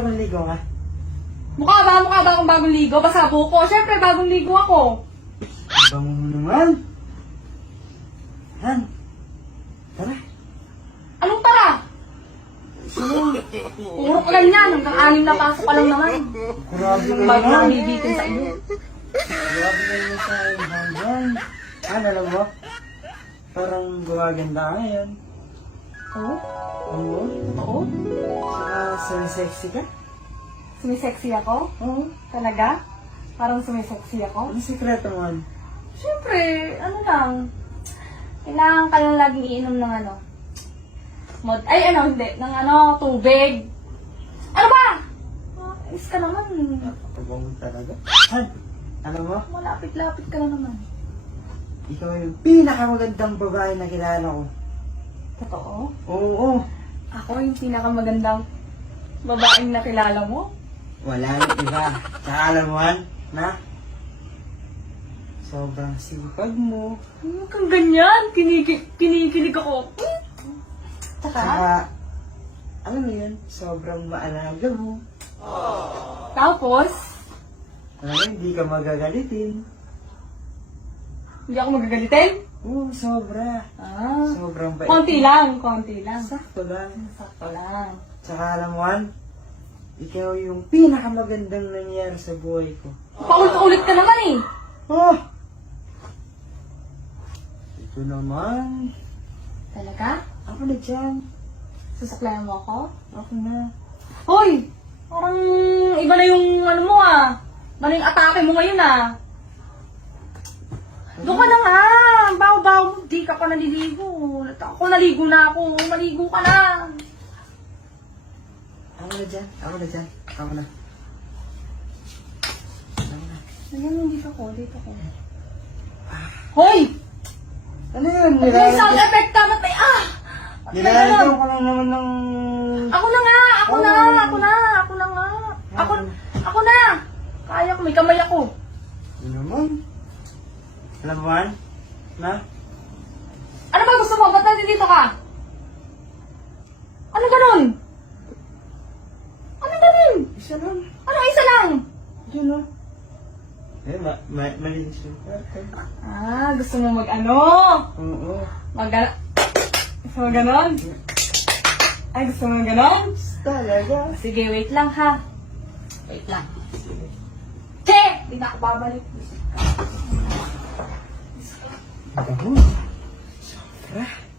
Bagong ligo ka? Mukha ba akong bagong ligo? Basabo ko. Siyempre, bagong ligo ako. Bango mo naman. Han. Tara. Anong tara? Sino? Puro ka lang yan. Hanggang 6 na pasok ka lang naman. Grabe Yung ka bago na naman. bibitin sa iyo. Grabe na yun sa hanggang. Alam mo? Parang gumaganda ka ngayon. Oo? Oo. Oo? Saka sexy ka? Sumisexy ako? Oo. Talaga? Parang sumisexy ako? Ano sikreto mo? Siyempre, ano lang. Kailangan ka lang laging iinom ng ano. Hindi. Ng tubig. Ano ba? Is ka naman. Napakabango talaga. Han, alam mo? Malapit-lapit ka na naman. Ikaw yung pinakamagandang babae na kilala ko. Totoo? Oo. Ako yung pinakamagandang babaeng nakilala mo? Wala yung iba. Tsaka alam mo, Han, na sobrang sipag mo. Huwag kang ganyan. Kinikilig ako. Tsaka, Tsaka, alam mo yun, sobrang maalaga mo. tapos, Alam mo, hindi ka magagalitin. hindi ako magagalitin? Oo, sobra. Sobrang bait. Konti lang. Sakto lang. Sakto lang. Tsaka alam mo, Han, ikaw yung pinakamagandang nangyari sa buhay ko. Paulit-ulit ka naman eh. Oh! Ito naman. Talaga? Ako na dyan. Susuklayan mo ako? Ako na. Hoy! Parang iba na yung ano mo ah. Iba na yung atake mo ngayon ah. Doon ka na nga. Baw-baw mo. Di ka pa naliligo. Ako naligo na ako. Maligo ka na. Ako na dyan. Ako na dyan. Ako na. Ako na. Ayan, dito ko. Hoy! Ano yun? May sound effect ka. Ba't may Nilalagyan ko lang naman ng... Ako na nga. Ako na nga. Ako na. Kaya ko. May kamay ako. Ano naman? Alam mo, Han? Na? Ano ba gusto mo? Ba't nandito ka? Ano ganun? Isa lang. Ano isa lang? Diyan o. Malinis yung kwarto. Gusto mo mag-ano? Oo. Gusto mo ganon? Ay, gusto mo ganon? Talaga. Sige, wait lang ha. Wait lang. Che! Di na ako babalik. Ako. Sobra.